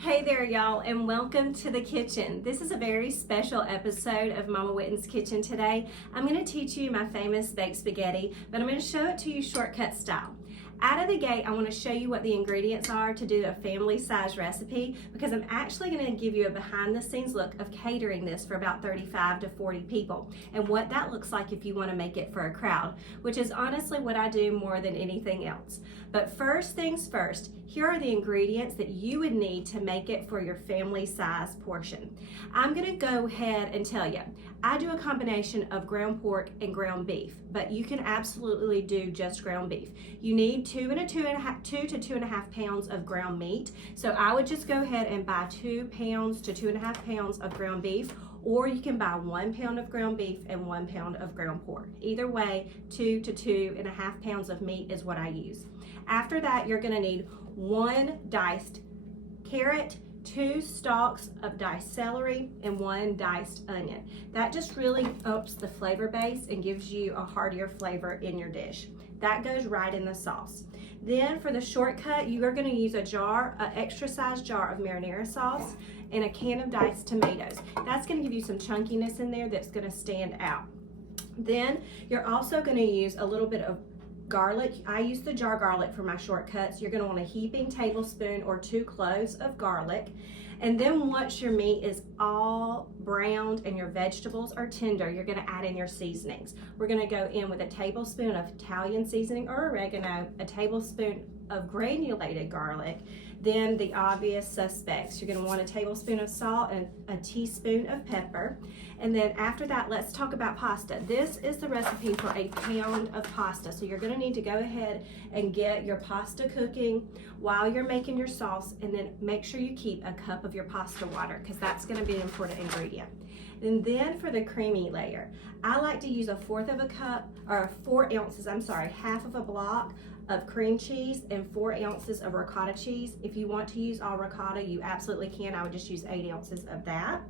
Hey there, y'all, and welcome to the kitchen. This is a very special episode of Mama Witten's Kitchen today. I'm going to teach you my famous baked spaghetti, but I'm going to show it to you shortcut style. Out of the gate, I want to show you what the ingredients are to do a family size recipe because I'm actually going to give you a behind the scenes look of catering this for about 35 to 40 people and what that looks like if you want to make it for a crowd, which is honestly what I do more than anything else. But first things first, here are the ingredients that you would need to make it for your family size portion. I'm going to go ahead and tell you, I do a combination of ground pork and ground beef, but you can absolutely do just ground beef. You need 2 to 2.5 pounds of ground meat. So I would just go ahead and buy 2 pounds to 2.5 pounds of ground beef, or you can buy 1 pound of ground beef and 1 pound of ground pork. Either way, 2 to 2.5 pounds of meat is what I use. After that, you're going to need 1 diced carrot, 2 stalks of diced celery, and 1 diced onion. That just really ups the flavor base and gives you a heartier flavor in your dish. That goes right in the sauce. Then for the shortcut, you are going to use an extra sized jar of marinara sauce and a can of diced tomatoes. That's going to give you some chunkiness in there that's going to stand out. Then you're also going to use a little bit of garlic. I use the jar garlic for my shortcuts. You're going to want a heaping tablespoon or 2 cloves of garlic. And then once your meat is all browned and your vegetables are tender, you're going to add in your seasonings. We're going to go in with a tablespoon of Italian seasoning or oregano, a tablespoon of granulated garlic, then the obvious suspects. You're going to want a tablespoon of salt and a teaspoon of pepper. And then after that, let's talk about pasta. This is the recipe for a pound of pasta. So you're going to need to go ahead and get your pasta cooking while you're making your sauce, and then make sure you keep a cup of your pasta water because that's going to be an important ingredient. And then for the creamy layer, I like to use 1/4 cup, or 4 ounces, half of a block of cream cheese and 4 ounces of ricotta cheese. If you want to use all ricotta, you absolutely can. I would just use 8 ounces of that.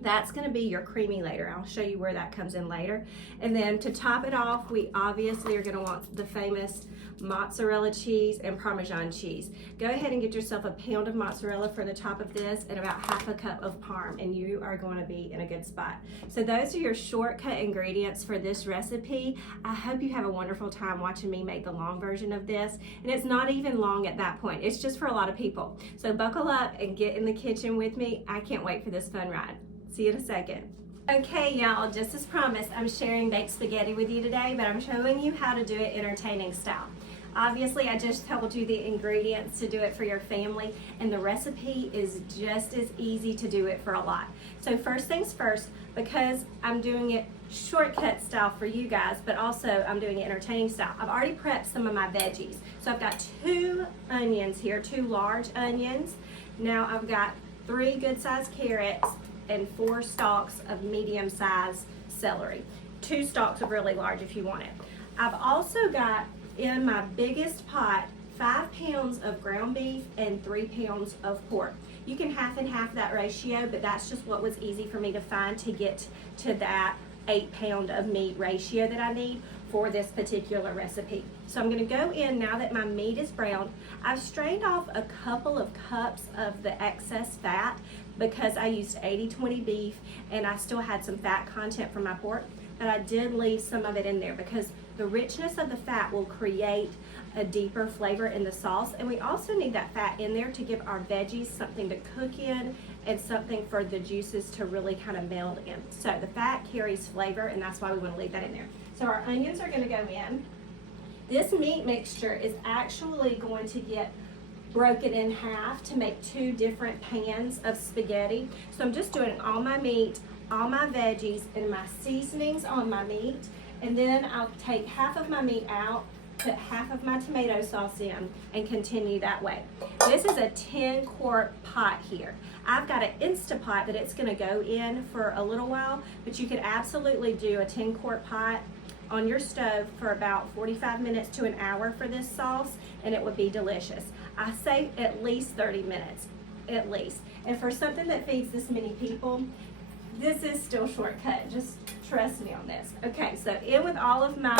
That's going to be your creamy layer. I'll show you where that comes in later. And then to top it off, we obviously are going to want the famous mozzarella cheese and Parmesan cheese. Go ahead and get yourself a pound of mozzarella for the top of this and about half a cup of parm, and you are going to be in a good spot. So those are your shortcut ingredients for this recipe. I hope you have a wonderful time watching me make the long version of this, and it's not even long at that point. It's just for a lot of people. So buckle up and get in the kitchen with me. I can't wait for this fun ride. See you in a second. Okay, y'all, just as promised, I'm sharing baked spaghetti with you today, but I'm showing you how to do it entertaining style. Obviously, I just told you the ingredients to do it for your family, and the recipe is just as easy to do it for a lot. So first things first, because I'm doing it shortcut style for you guys, but also I'm doing it entertaining style, I've already prepped some of my veggies. So I've got 2 onions here, 2 large onions. Now I've got 3 good-sized carrots and 4 stalks of medium-sized celery. 2 stalks of really large if you want it. I've also got in my biggest pot 5 pounds of ground beef and 3 pounds of pork. You can half and half that ratio, but that's just what was easy for me to find to get to that 8 pound of meat ratio that I need for this particular recipe. So I'm going to go in now that my meat is browned. I've strained off a couple of cups of the excess fat because I used 80-20 beef and I still had some fat content from my pork, but I did leave some of it in there because the richness of the fat will create a deeper flavor in the sauce, and we also need that fat in there to give our veggies something to cook in and something for the juices to really kind of meld in. So the fat carries flavor, and that's why we want to leave that in there. So our onions are going to go in. This meat mixture is actually going to get broken in half to make 2 different pans of spaghetti. So I'm just doing all my meat, all my veggies, and my seasonings on my meat. And then I'll take half of my meat out, put half of my tomato sauce in, and continue that way. This is a 10-quart pot here. I've got an Instapot that it's going to go in for a little while, but you could absolutely do a 10-quart pot on your stove for about 45 minutes to an hour for this sauce, and it would be delicious. I say at least 30 minutes, at least. And for something that feeds this many people, this is still shortcut. Just trust me on this. Okay, so in with all of my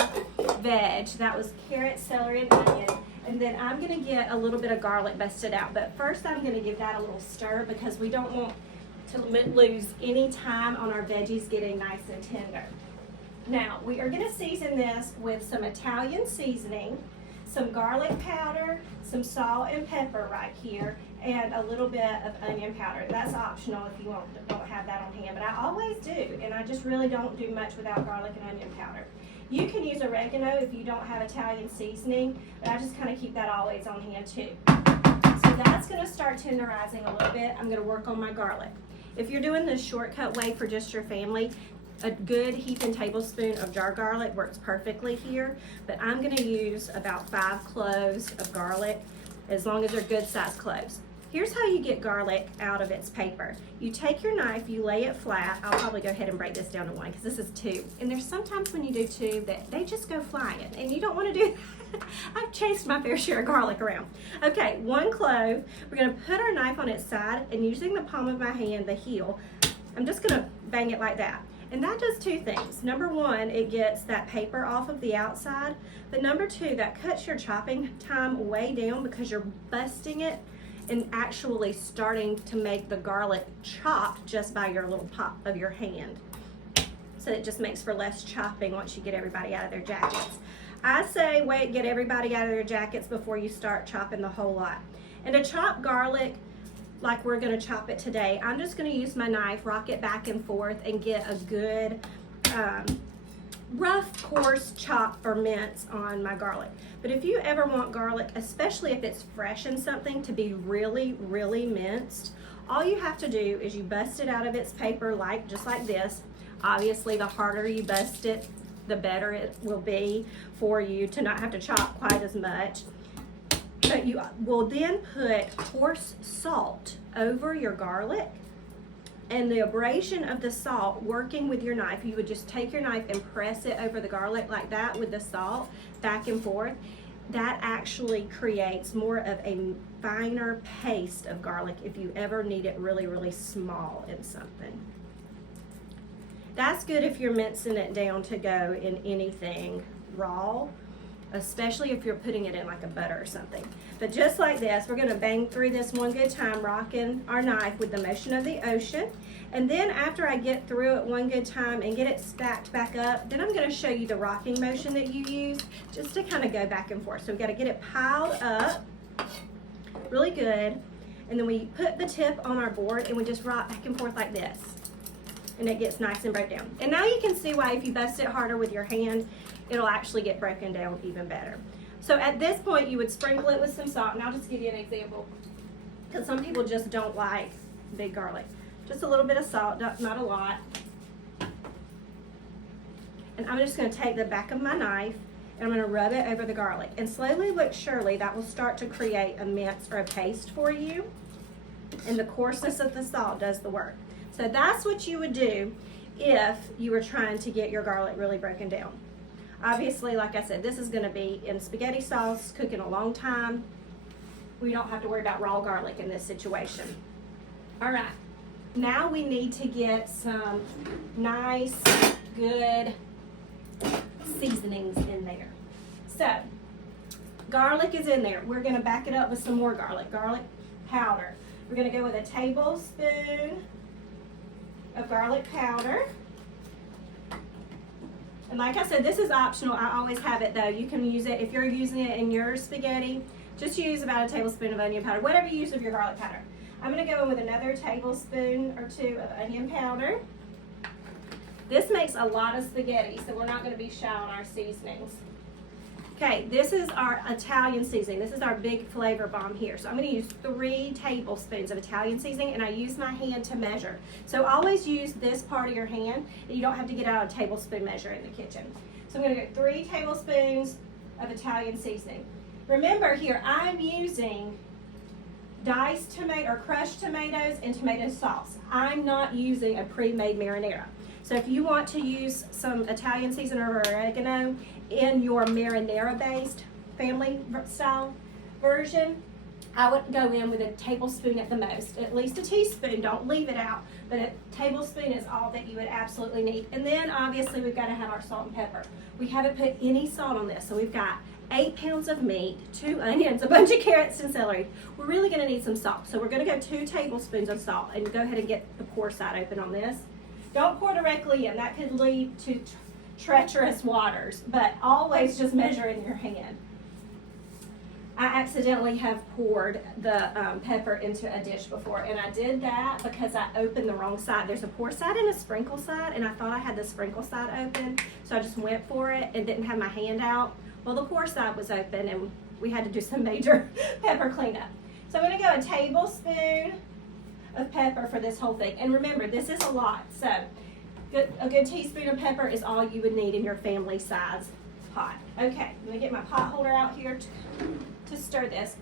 veg. That was carrot, celery, and onion. And then I'm gonna get a little bit of garlic busted out. But first I'm gonna give that a little stir because we don't want to lose any time on our veggies getting nice and tender. Now, we are gonna season this with some Italian seasoning, some garlic powder, some salt and pepper right here, and a little bit of onion powder. That's optional if you don't have that on hand, but I always do, and I just really don't do much without garlic and onion powder. You can use oregano if you don't have Italian seasoning, but I just kind of keep that always on hand too. So that's gonna start tenderizing a little bit. I'm gonna work on my garlic. If you're doing the shortcut way for just your family, a good heaping tablespoon of jar garlic works perfectly here, but I'm gonna use about 5 cloves of garlic, as long as they're good sized cloves. Here's how you get garlic out of its paper. You take your knife, you lay it flat. I'll probably go ahead and break this down to 1 because this is 2. And there's sometimes when you do 2 that they just go flying, and you don't wanna do that. I've chased my fair share of garlic around. Okay, 1 clove. We're gonna put our knife on its side, and using the palm of my hand, the heel, I'm just gonna bang it like that. And that does 2 things. Number 1, it gets that paper off of the outside. But number 2, that cuts your chopping time way down because you're busting it and actually starting to make the garlic chopped just by your little pop of your hand. So it just makes for less chopping once you get everybody out of their jackets. I say get everybody out of their jackets before you start chopping the whole lot. And to chop garlic, like we're gonna chop it today, I'm just gonna use my knife, rock it back and forth, and get a good rough, coarse chop or mince on my garlic. But if you ever want garlic, especially if it's fresh in something, to be really, really minced, all you have to do is you bust it out of its paper just like this. Obviously, the harder you bust it, the better it will be for you to not have to chop quite as much. But you will then put coarse salt over your garlic, and the abrasion of the salt working with your knife, you would just take your knife and press it over the garlic like that with the salt back and forth. That actually creates more of a finer paste of garlic if you ever need it really, really small in something. That's good if you're mincing it down to go in anything raw, especially if you're putting it in like a butter or something. But just like this, we're gonna bang through this 1 good time, rocking our knife with the motion of the ocean. And then after I get through it 1 good time and get it stacked back up, then I'm gonna show you the rocking motion that you use just to kind of go back and forth. So we've gotta get it piled up really good. And then we put the tip on our board and we just rock back and forth like this. And it gets nice and broke down. And now you can see why if you bust it harder with your hand, it'll actually get broken down even better. So at this point, you would sprinkle it with some salt, and I'll just give you an example, because some people just don't like big garlic. Just a little bit of salt, not a lot. And I'm just gonna take the back of my knife, and I'm gonna rub it over the garlic. And slowly but surely, that will start to create a mince or a paste for you, and the coarseness of the salt does the work. So that's what you would do if you were trying to get your garlic really broken down. Obviously, like I said, this is gonna be in spaghetti sauce, cooking a long time. We don't have to worry about raw garlic in this situation. All right, now we need to get some nice, good seasonings in there. So, garlic is in there. We're gonna back it up with some more garlic powder. We're gonna go with a tablespoon of garlic powder. And like I said, this is optional. I always have it though. You can use it if you're using it in your spaghetti. Just use about a tablespoon of onion powder, whatever you use of your garlic powder. I'm gonna go in with another tablespoon or 2 of onion powder. This makes a lot of spaghetti, so we're not gonna be shy on our seasonings. Okay, this is our Italian seasoning. This is our big flavor bomb here. So I'm gonna use 3 tablespoons of Italian seasoning, and I use my hand to measure. So always use this part of your hand, and you don't have to get out a tablespoon measure in the kitchen. So I'm gonna get 3 tablespoons of Italian seasoning. Remember here, I'm using diced tomato or crushed tomatoes and tomato sauce. I'm not using a pre-made marinara. So if you want to use some Italian seasoning or oregano in your marinara-based family style version, I would go in with a tablespoon at the most, at least a teaspoon. Don't leave it out, but a tablespoon is all that you would absolutely need. And then obviously we've got to have our salt and pepper. We haven't put any salt on this, so we've got 8 pounds of meat, 2 onions, a bunch of carrots and celery. We're really gonna need some salt. So we're gonna go 2 tablespoons of salt, and go ahead and get the pour side open on this. Don't pour directly in, that could lead to treacherous waters, but always just measure in your hand. I accidentally have poured the pepper into a dish before, and I did that because I opened the wrong side. There's a pour side and a sprinkle side, and I thought I had the sprinkle side open, so I just went for it and didn't have my hand out. Well, the pour side was open, and we had to do some major pepper cleanup. So I'm gonna go a tablespoon of pepper for this whole thing. And remember, this is a lot, so a good teaspoon of pepper is all you would need in your family size pot. Okay, I'm gonna get my pot holder out here to stir this.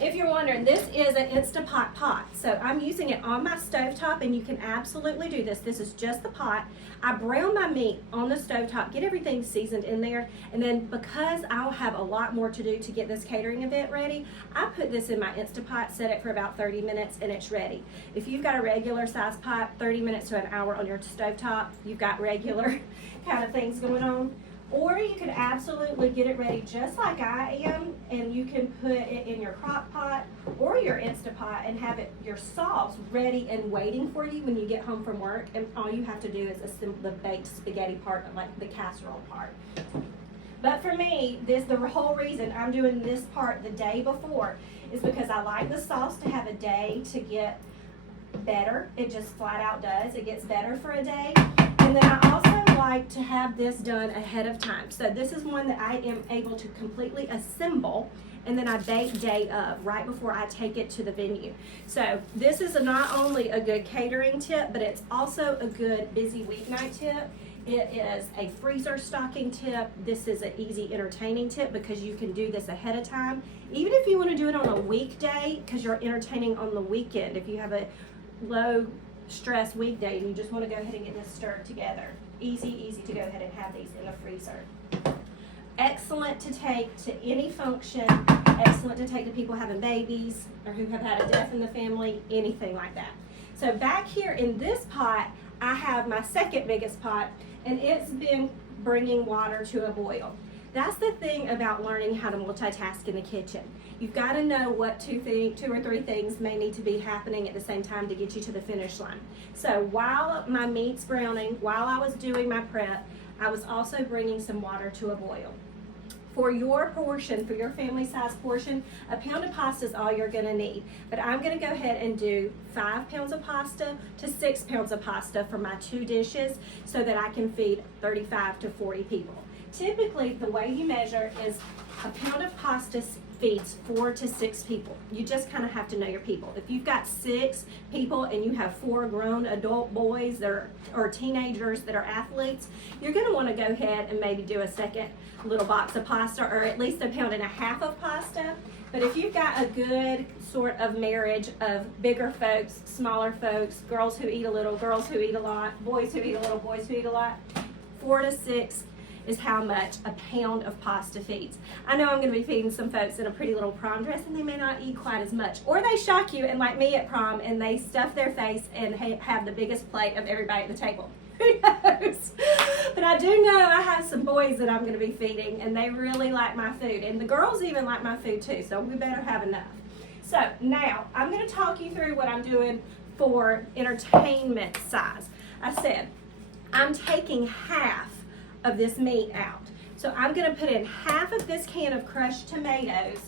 If you're wondering, this is an Instapot pot. So I'm using it on my stovetop, and you can absolutely do this. This is just the pot. I brown my meat on the stovetop, get everything seasoned in there, and then because I'll have a lot more to do to get this catering event ready, I put this in my Instapot, set it for about 30 minutes, and it's ready. If you've got a regular size pot, 30 minutes to an hour on your stovetop, you've got regular kind of things going on. Or you could absolutely get it ready just like I am, and you can put it in your crock pot or your Instapot and have your sauce ready and waiting for you when you get home from work, and all you have to do is assemble the baked spaghetti part, like the casserole part. But for me, the whole reason I'm doing this part the day before is because I like the sauce to have a day to get better. It just flat out does. It gets better for a day. And then I also like to have this done ahead of time. So this is one that I am able to completely assemble, and then I bake day of, right before I take it to the venue. So this is not only a good catering tip, but it's also a good busy weeknight tip. It is a freezer stocking tip. This is an easy entertaining tip because you can do this ahead of time. Even if you want to do it on a weekday, because you're entertaining on the weekend, if you have a low stress weekday and you just want to go ahead and get this stirred together. Easy to go ahead and have these in the freezer. Excellent to take to any function, excellent to take to people having babies or who have had a death in the family, anything like that. So back here in this pot, I have my second biggest pot, and it's been bringing water to a boil. That's the thing about learning how to multitask in the kitchen. You've got to know what two or three things may need to be happening at the same time to get you to the finish line. So while my meat's browning, while I was doing my prep, I was also bringing some water to a boil. For your portion, for your family size portion, a pound of pasta is all you're going to need. But I'm going to go ahead and do 5 pounds of pasta to 6 pounds of pasta for my 2 dishes so that I can feed 35 to 40 people. Typically, the way you measure is a pound of pasta feeds 4 to 6 people. You just kind of have to know your people. If you've got 6 people and you have 4 grown adult boys that or teenagers that are athletes, you're going to want to go ahead and maybe do a second little box of pasta, or at least a pound and a half of pasta. But if you've got a good sort of marriage of bigger folks, smaller folks, girls who eat a little, girls who eat a lot, boys who eat a little, boys who eat a lot, 4 to 6 is how much a pound of pasta feeds. I know I'm going to be feeding some folks in a pretty little prom dress, and they may not eat quite as much. Or they shock you, and like me at prom, and they stuff their face and have the biggest plate of everybody at the table. Who knows? But I do know I have some boys that I'm going to be feeding, and they really like my food. And the girls even like my food too, so we better have enough. So now, I'm going to talk you through what I'm doing for entertainment size. I said, I'm taking half of this meat out. So I'm going to put in half of this can of crushed tomatoes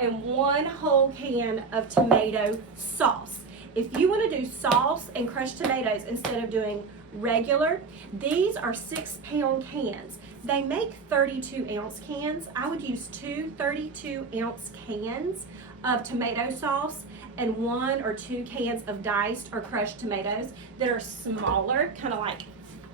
and 1 whole can of tomato sauce. If you want to do sauce and crushed tomatoes instead of doing regular, these are 6-pound cans. They make 32-ounce cans. I would use 2 32-ounce cans of tomato sauce and 1 or 2 cans of diced or crushed tomatoes that are smaller, kind of like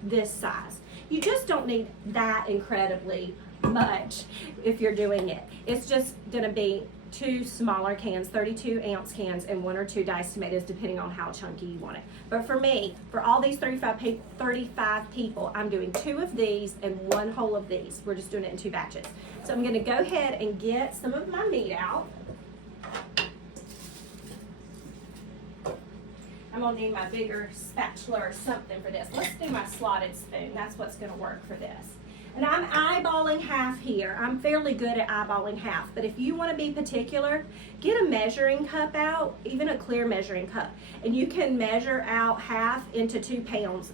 this size. You just don't need that incredibly much if you're doing it. It's just going to be 2 smaller cans, 32-ounce cans, and 1 or 2 diced tomatoes, depending on how chunky you want it. But for me, for all these 35 people, I'm doing 2 of these and 1 whole of these. We're just doing it in 2 batches. So I'm going to go ahead and get some of my meat out. I'm going to need my bigger spatula or something for this. Let's do my slotted spoon. That's what's going to work for this. And I'm eyeballing half here. I'm fairly good at eyeballing half, but if you want to be particular, get a measuring cup out, even a clear measuring cup, and you can measure out half into 2 pans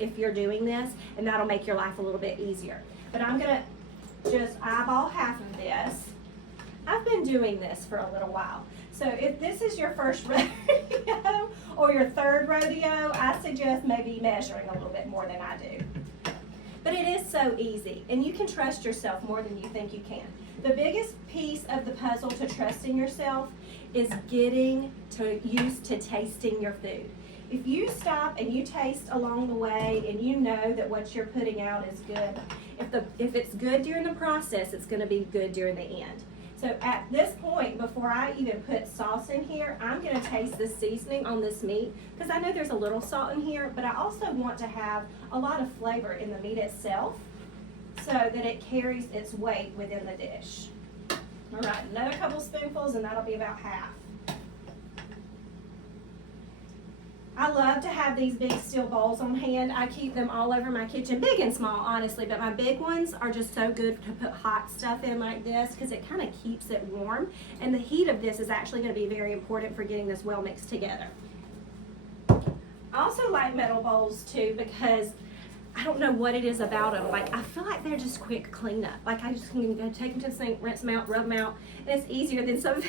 if you're doing this, and that'll make your life a little bit easier. But I'm gonna just eyeball half of this. I've been doing this for a little while. So if this is your first rodeo or your third rodeo, I suggest maybe measuring a little bit more than I do. But it is so easy, and you can trust yourself more than you think you can. The biggest piece of the puzzle to trusting yourself is getting used to tasting your food. If you stop and you taste along the way and you know that what you're putting out is good, if it's good during the process, it's going to be good during the end. So at this point, before I even put sauce in here, I'm going to taste the seasoning on this meat because I know there's a little salt in here, but I also want to have a lot of flavor in the meat itself so that it carries its weight within the dish. All right, another couple spoonfuls and that'll be about half. I love to have these big steel bowls on hand. I keep them all over my kitchen, big and small, honestly, but my big ones are just so good to put hot stuff in like this because it kind of keeps it warm. And the heat of this is actually going to be very important for getting this well mixed together. I also like metal bowls too because I don't know what it is about them. Like, I feel like they're just quick cleanup. Like, I just can go take them to the sink, rinse them out, rub them out, and it's easier than some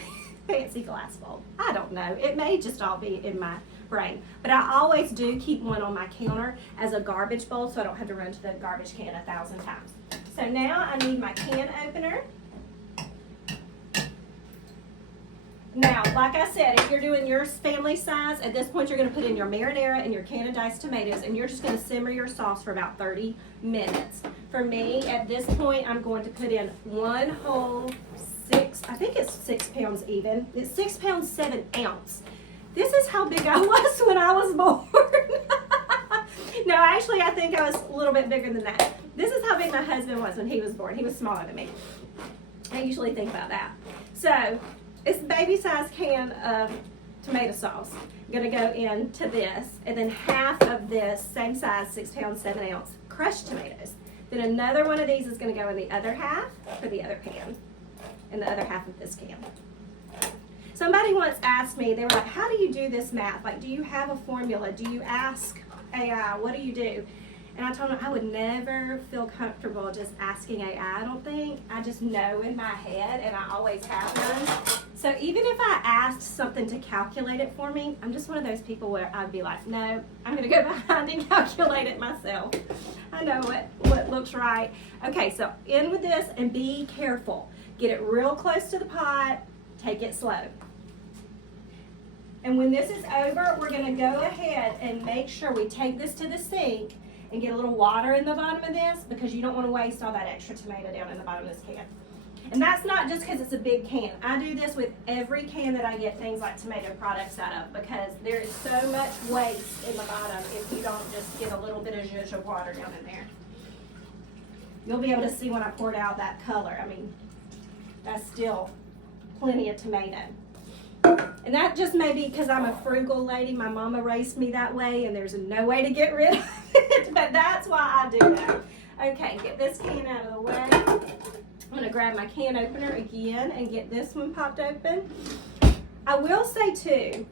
fancy glass bowl. I don't know. It may just all be in my brain. But I always do keep one on my counter as a garbage bowl so I don't have to run to the garbage can 1,000 times. So now I need my can opener. Now, like I said, if you're doing your family size, at this point you're going to put in your marinara and your can of diced tomatoes, and you're just going to simmer your sauce for about 30 minutes. For me, at this point, I'm going to put in one whole I think it's 6 pounds even. It's 6 pounds 7 ounce. This is how big I was when I was born. No, actually, I think I was a little bit bigger than that. This is how big my husband was when he was born. He was smaller than me. I usually think about that. So, it's a baby-sized can of tomato sauce. I'm going to go into this, and then half of this, same size, 6 pounds 7 ounce, crushed tomatoes. Then another one of these is going to go in the other half for the other pan, and the other half of this can. Somebody once asked me, they were like, how do you do this math? Like, do you have a formula? Do you ask AI? What do you do? And I told them I would never feel comfortable just asking AI, I don't think. I just know in my head, and I always have done. So even if I asked something to calculate it for me, I'm just one of those people where I'd be like, no, I'm going to go behind and calculate it myself. I know what looks right. Okay, so in with this and be careful. Get it real close to the pot. Take it slow. And when this is over, we're going to go ahead and make sure we take this to the sink and get a little water in the bottom of this because you don't want to waste all that extra tomato down in the bottom of this can. And that's not just because it's a big can. I do this with every can that I get things like tomato products out of because there is so much waste in the bottom if you don't just get a little bit of zhuzh of water down in there. You'll be able to see when I poured out that color. I mean, that's still plenty of tomato. And that just may be because I'm a frugal lady. My mama raised me that way, and there's no way to get rid of it, but that's why I do that. Okay, get this can out of the way. I'm going to grab my can opener again and get this one popped open. I will say, too,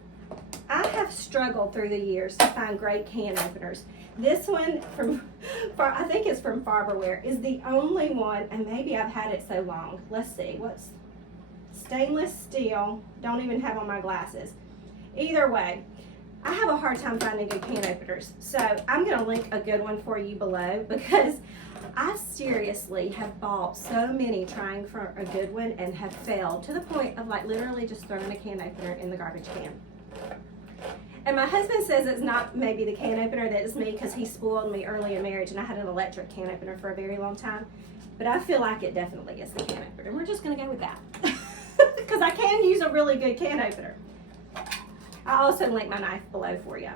I have struggled through the years to find great can openers. This one, I think it's from Farberware, is the only one, and maybe I've had it so long. Let's see, what's stainless steel, don't even have on my glasses. Either way, I have a hard time finding good can openers. So I'm going to link a good one for you below because I seriously have bought so many trying for a good one and have failed to the point of like literally just throwing a can opener in the garbage can. And my husband says it's not maybe the can opener, that it's me because he spoiled me early in marriage and I had an electric can opener for a very long time. But I feel like it definitely is the can opener. We're just going to go with that. Because I can use a really good can opener. I also link my knife below for you.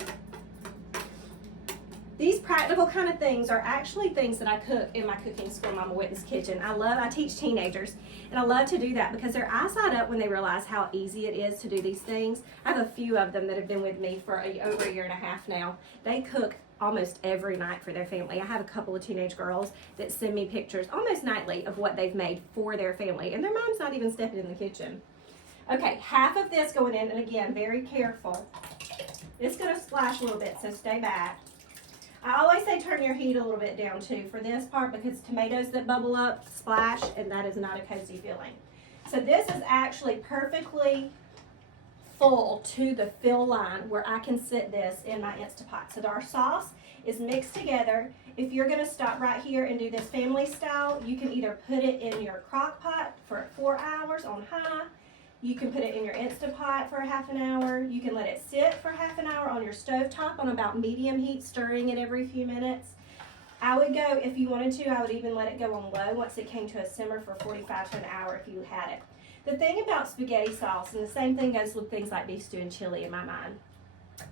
These practical kind of things are actually things that I cook in my cooking school, Mama Witten's Kitchen. I teach teenagers, and I love to do that because their eyes light up when they realize how easy it is to do these things. I have a few of them that have been with me for over a year and a half now. They cook almost every night for their family. I have a couple of teenage girls that send me pictures almost nightly of what they've made for their family, and their mom's not even stepping in the kitchen. Okay, half of this going in, and again, very careful. It's gonna splash a little bit, so stay back. I always say turn your heat a little bit down too for this part because tomatoes that bubble up splash, and that is not a cozy feeling. So this is actually perfectly full to the fill line where I can sit this in my Instapot. So our sauce is mixed together. If you're gonna stop right here and do this family style, you can either put it in your crock pot for 4 hours on high. You can put it in your Instapot for half an hour. You can let it sit for half an hour on your stovetop on about medium heat, stirring it every few minutes. I would go, if you wanted to, I would even let it go on low once it came to a simmer for 45 to an hour if you had it. The thing about spaghetti sauce, and the same thing goes with things like beef stew and chili in my mind,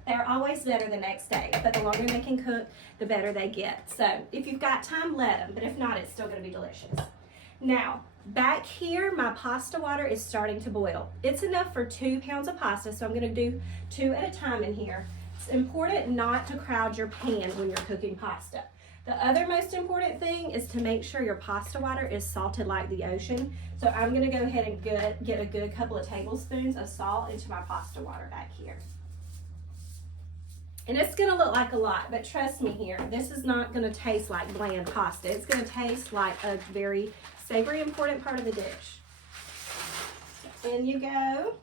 they're always better the next day, but the longer they can cook, the better they get. So if you've got time, let them, but if not, it's still gonna be delicious. Now, back here, my pasta water is starting to boil. It's enough for 2 pounds of pasta, so I'm gonna do 2 at a time in here. It's important not to crowd your pan when you're cooking pasta. The other most important thing is to make sure your pasta water is salted like the ocean. So I'm gonna go ahead and get a good couple of tablespoons of salt into my pasta water back here. And it's gonna look like a lot, but trust me here, this is not gonna taste like bland pasta. It's gonna taste like a very savory, important part of the dish. In you go.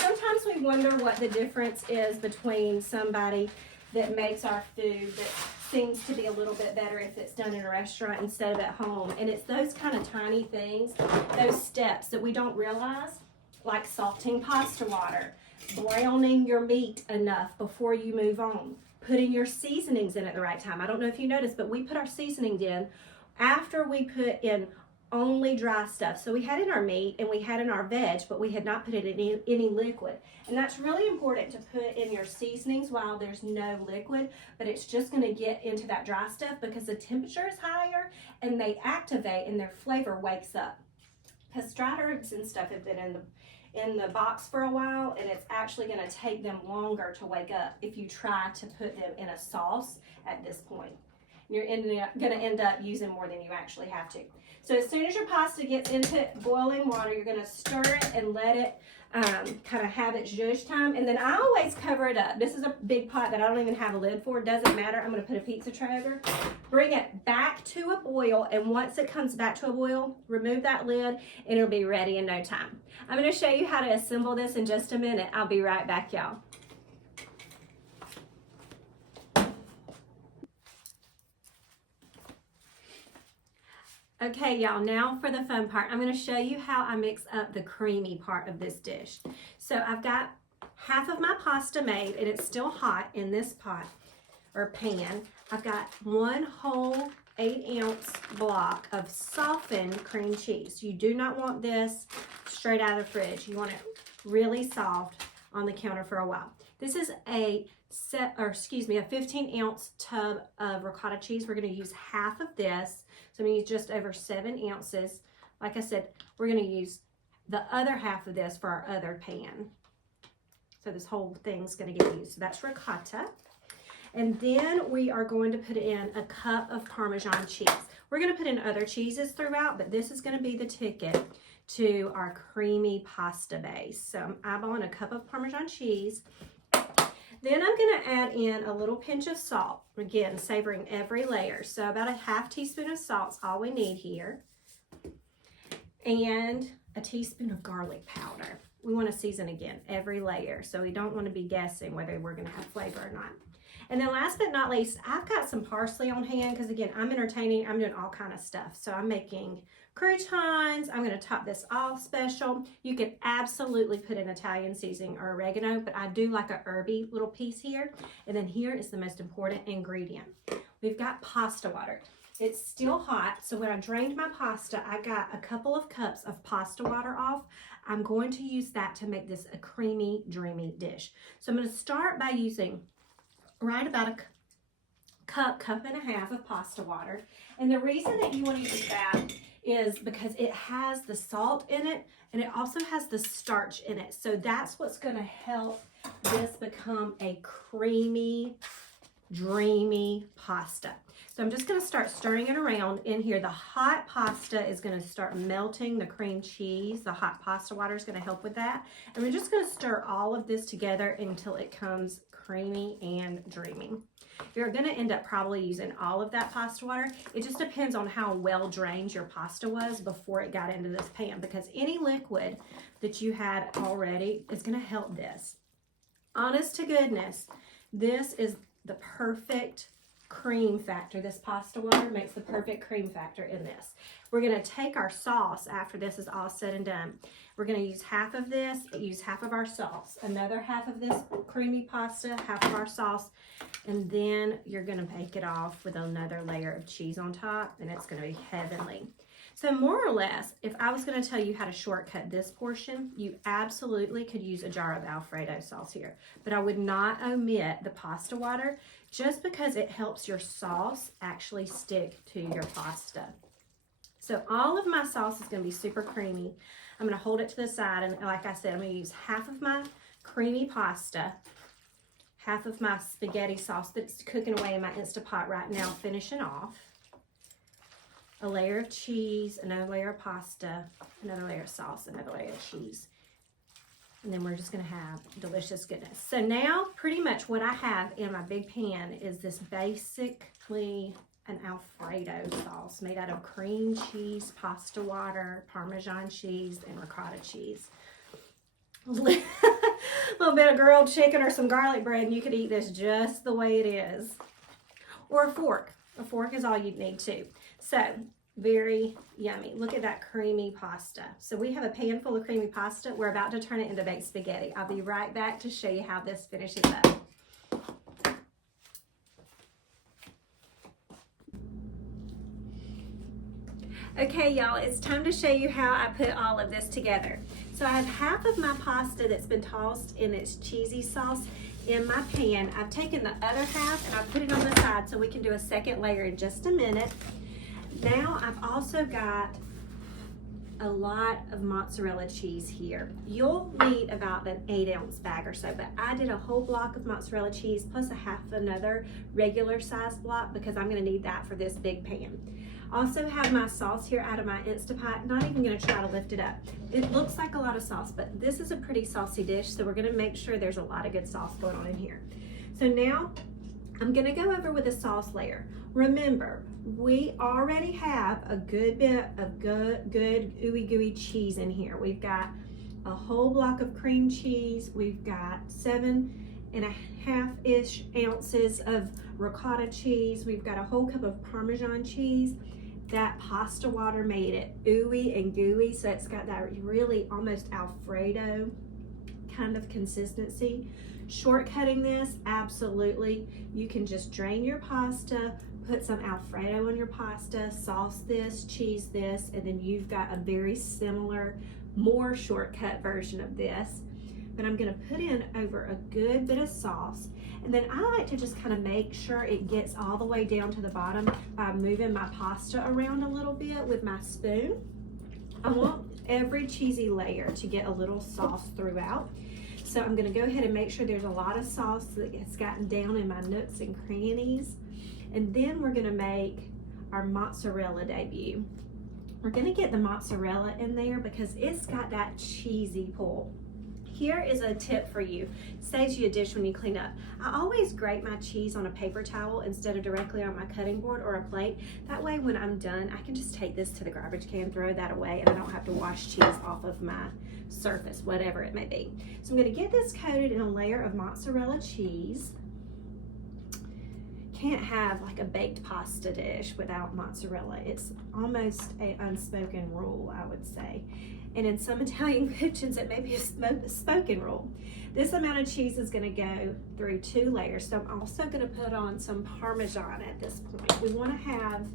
Sometimes we wonder what the difference is between somebody that makes our food that seems to be a little bit better if it's done in a restaurant instead of at home. And it's those kind of tiny things, those steps that we don't realize, like salting pasta water, browning your meat enough before you move on, putting your seasonings in at the right time. I don't know if you noticed, but we put our seasonings in after we put in only dry stuff. So we had in our meat and we had in our veg, but we had not put it in any liquid. And that's really important to put in your seasonings while there's no liquid, but it's just gonna get into that dry stuff because the temperature is higher and they activate and their flavor wakes up. Because dried herbs and stuff have been in the box for a while, and it's actually gonna take them longer to wake up if you try to put them in a sauce at this point. You're gonna end up using more than you actually have to. So as soon as your pasta gets into boiling water, you're gonna stir it and let it kind of have its zhuzh time. And then I always cover it up. This is a big pot that I don't even have a lid for. It doesn't matter. I'm gonna put a pizza tray over. Bring it back to a boil, and once it comes back to a boil, remove that lid and it'll be ready in no time. I'm gonna show you how to assemble this in just a minute. I'll be right back, y'all. Okay, y'all, now for the fun part. I'm gonna show you how I mix up the creamy part of this dish. So I've got half of my pasta made, and it's still hot in this pot or pan. I've got 1 whole 8-ounce block of softened cream cheese. You do not want this straight out of the fridge. You want it really soft on the counter for a while. This is a 15-ounce tub of ricotta cheese. We're gonna use half of this. So I'm gonna use just over 7 ounces. Like I said, we're gonna use the other half of this for our other pan. So this whole thing's gonna get used. So that's ricotta. And then we are going to put in a cup of Parmesan cheese. We're gonna put in other cheeses throughout, but this is gonna be the ticket to our creamy pasta base. So I'm eyeballing a cup of Parmesan cheese. Then I'm gonna add in a little pinch of salt. Again, savoring every layer. So about a half teaspoon of salt's all we need here. And a teaspoon of garlic powder. We wanna season again every layer, so we don't wanna be guessing whether we're gonna have flavor or not. And then last but not least, I've got some parsley on hand because again, I'm entertaining, I'm doing all kind of stuff. So I'm making croutons, I'm gonna top this off special. You can absolutely put in Italian seasoning or oregano, but I do like a herby little piece here. And then here is the most important ingredient. We've got pasta water. It's still hot, so when I drained my pasta, I got a couple of cups of pasta water off. I'm going to use that to make this a creamy, dreamy dish. So I'm going to start by using right about a cup and a half of pasta water. And the reason that you want to use that is because it has the salt in it and it also has the starch in it. So that's what's going to help this become a creamy, dreamy pasta. So I'm just going to start stirring it around in here. The hot pasta is going to start melting the cream cheese. The hot pasta water is going to help with that. And we're just going to stir all of this together until it comes creamy and dreamy. You're going to end up probably using all of that pasta water. It just depends on how well drained your pasta was before it got into this pan, because any liquid that you had already is going to help this. Honest to goodness, this is the perfect cream factor. This pasta water makes the perfect cream factor in this. We're going to take our sauce after this is all said and done. We're going to use half of this, use half of our sauce, another half of this creamy pasta, half of our sauce, and then you're going to bake it off with another layer of cheese on top, and it's going to be heavenly. So more or less, if I was going to tell you how to shortcut this portion, you absolutely could use a jar of Alfredo sauce here, but I would not omit the pasta water just because it helps your sauce actually stick to your pasta. So all of my sauce is going to be super creamy. I'm going to hold it to the side, and like I said, I'm going to use half of my creamy pasta, half of my spaghetti sauce that's cooking away in my Instapot right now, finishing off. A layer of cheese, another layer of pasta, another layer of sauce, another layer of cheese. And then we're just going to have delicious goodness. So now pretty much what I have in my big pan is this basically an Alfredo sauce made out of cream cheese, pasta water, Parmesan cheese, and ricotta cheese. A little bit of grilled chicken or some garlic bread, and you could eat this just the way it is. Or a fork. A fork is all you'd need too. So, very yummy. Look at that creamy pasta. So we have a pan full of creamy pasta. We're about to turn it into baked spaghetti. I'll be right back to show you how this finishes up. Okay, y'all, it's time to show you how I put all of this together. So I have half of my pasta that's been tossed in its cheesy sauce in my pan. I've taken the other half and I've put it on the side so we can do a second layer in just a minute. Now I've also got a lot of mozzarella cheese here. You'll need about an 8-ounce bag or so, but I did a whole block of mozzarella cheese plus a half another regular size block because I'm going to need that for this big pan. Also have my sauce here out of my Instapot. Not even going to try to lift it up. It looks like a lot of sauce, but this is a pretty saucy dish, so we're going to make sure there's a lot of good sauce going on in here. So now I'm going to go over with a sauce layer. Remember, we already have a good bit of good ooey gooey cheese in here. We've got a whole block of cream cheese. We've got 7.5-ish ounces of ricotta cheese. We've got a whole cup of Parmesan cheese. That pasta water made it ooey and gooey, so it's got that really almost Alfredo kind of consistency. Shortcutting this, absolutely. You can just drain your pasta, put some Alfredo on your pasta, sauce this, cheese this, and then you've got a very similar, more shortcut version of this. But I'm gonna put in over a good bit of sauce, and then I like to just kind of make sure it gets all the way down to the bottom by moving my pasta around a little bit with my spoon. I want every cheesy layer to get a little sauce throughout. So I'm gonna go ahead and make sure there's a lot of sauce that gets gotten down in my nooks and crannies. And then we're gonna make our mozzarella debut. We're gonna get the mozzarella in there because it's got that cheesy pull. Here is a tip for you. Saves you a dish when you clean up. I always grate my cheese on a paper towel instead of directly on my cutting board or a plate. That way when I'm done, I can just take this to the garbage can, throw that away, and I don't have to wash cheese off of my surface, whatever it may be. So I'm gonna get this coated in a layer of mozzarella cheese. Can't have like a baked pasta dish without mozzarella. It's almost an unspoken rule, I would say. And in some Italian kitchens, it may be a spoken rule. This amount of cheese is gonna go through 2 layers. So I'm also gonna put on some Parmesan at this point. We wanna have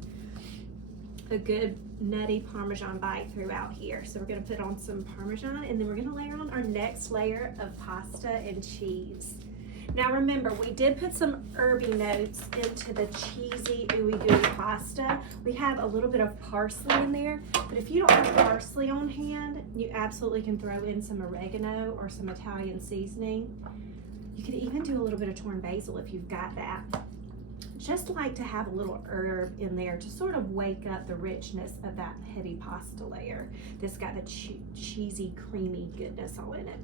a good nutty Parmesan bite throughout here. So we're gonna put on some Parmesan, and then we're gonna layer on our next layer of pasta and cheese. Now remember, we did put some herby notes into the cheesy ooey gooey pasta. We have a little bit of parsley in there, but if you don't have parsley on hand, you absolutely can throw in some oregano or some Italian seasoning. You could even do a little bit of torn basil if you've got that. Just like to have a little herb in there to sort of wake up the richness of that heavy pasta layer that's got the cheesy, creamy goodness all in it.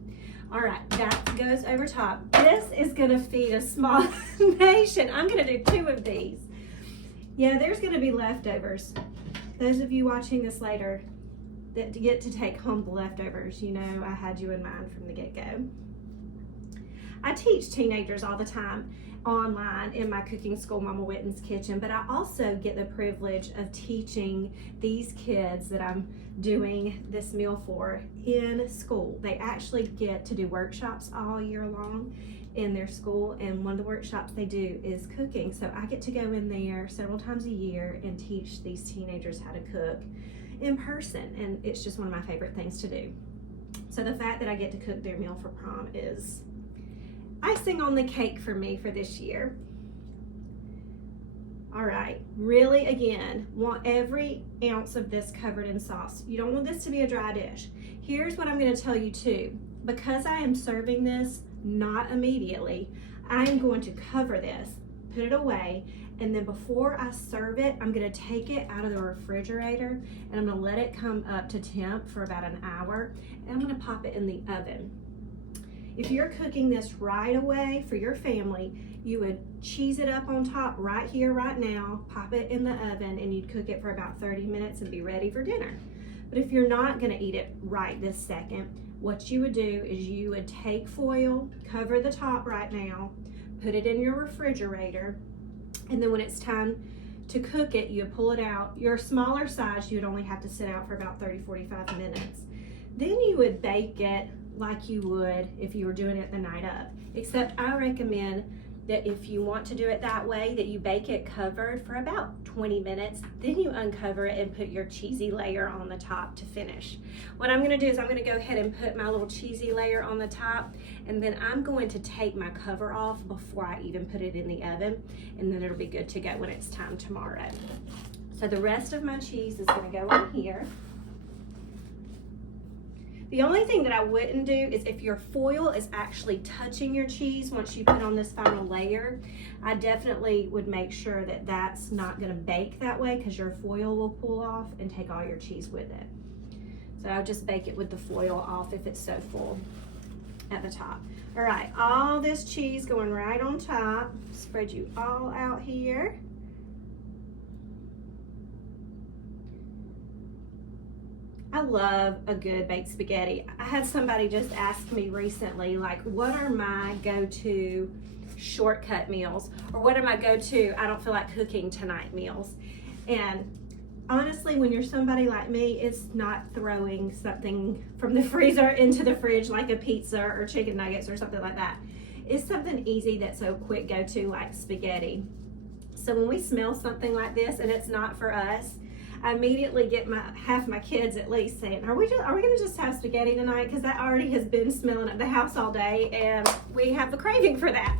All right, that goes over top. This is gonna feed a small nation. I'm gonna do 2 of these. Yeah, there's gonna be leftovers. Those of you watching this later that get to take home the leftovers, you know I had you in mind from the get-go. I teach teenagers all the time online in my cooking school, Mama Witten's Kitchen, but I also get the privilege of teaching these kids that I'm doing this meal for in school. They actually get to do workshops all year long in their school, and one of the workshops they do is cooking. So I get to go in there several times a year and teach these teenagers how to cook in person, and it's just one of my favorite things to do. So the fact that I get to cook their meal for prom is icing on the cake for me for this year. All right, really, again, want every ounce of this covered in sauce. You don't want this to be a dry dish. Here's what I'm gonna tell you too. Because I am serving this not immediately, I am going to cover this, put it away, and then before I serve it, I'm gonna take it out of the refrigerator and I'm gonna let it come up to temp for about an hour, and I'm gonna pop it in the oven. If you're cooking this right away for your family, you would cheese it up on top right here, right now, pop it in the oven, and you'd cook it for about 30 minutes and be ready for dinner. But if you're not gonna eat it right this second, what you would do is you would take foil, cover the top right now, put it in your refrigerator, and then when it's time to cook it, you pull it out. Your smaller size, you'd only have to sit out for about 30-45 minutes. Then you would bake it like you would if you were doing it the night of. Except I recommend that if you want to do it that way, that you bake it covered for about 20 minutes, then you uncover it and put your cheesy layer on the top to finish. What I'm gonna do is I'm gonna go ahead and put my little cheesy layer on the top, and then I'm going to take my cover off before I even put it in the oven, and then it'll be good to go when it's time tomorrow. So the rest of my cheese is gonna go on here. The only thing that I wouldn't do is if your foil is actually touching your cheese once you put on this final layer, I definitely would make sure that that's not gonna bake that way, because your foil will pull off and take all your cheese with it. So I'll just bake it with the foil off if it's so full at the top. All right, all this cheese going right on top. Spread you all out here. I love a good baked spaghetti. I had somebody just ask me recently, like, what are my go-to shortcut meals? Or what are my go-to, I don't feel like cooking tonight meals? And honestly, when you're somebody like me, it's not throwing something from the freezer into the fridge like a pizza or chicken nuggets or something like that. It's something easy that's a quick go-to like spaghetti. So when we smell something like this and it's not for us, I immediately get half my kids at least saying, are we gonna just have spaghetti tonight? Because that already has been smelling up the house all day and we have the craving for that.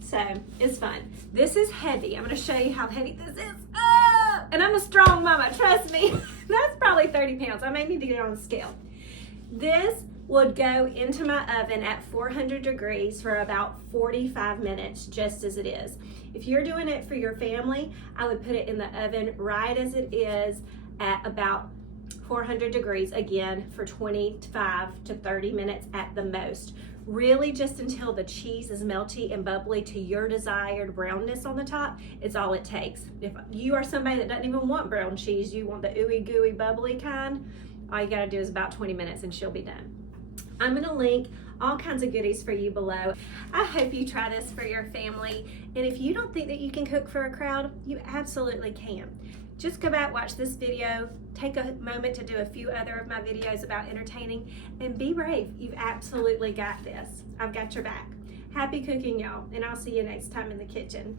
So it's fun. This is heavy. I'm gonna show you how heavy this is. Oh! And I'm a strong mama, trust me. That's probably 30 pounds. I may need to get it on the scale. This would go into my oven at 400 degrees for about 45 minutes, just as it is. If you're doing it for your family, I would put it in the oven right as it is at about 400 degrees, again, for 25 to 30 minutes at the most. Really just until the cheese is melty and bubbly to your desired brownness on the top, it's all it takes. If you are somebody that doesn't even want brown cheese, you want the ooey gooey bubbly kind, all you gotta do is about 20 minutes and she'll be done. I'm gonna link all kinds of goodies for you below. I hope you try this for your family. And if you don't think that you can cook for a crowd, you absolutely can. Just go back, watch this video, take a moment to do a few other of my videos about entertaining, and be brave. You've absolutely got this. I've got your back. Happy cooking, y'all, and I'll see you next time in the kitchen.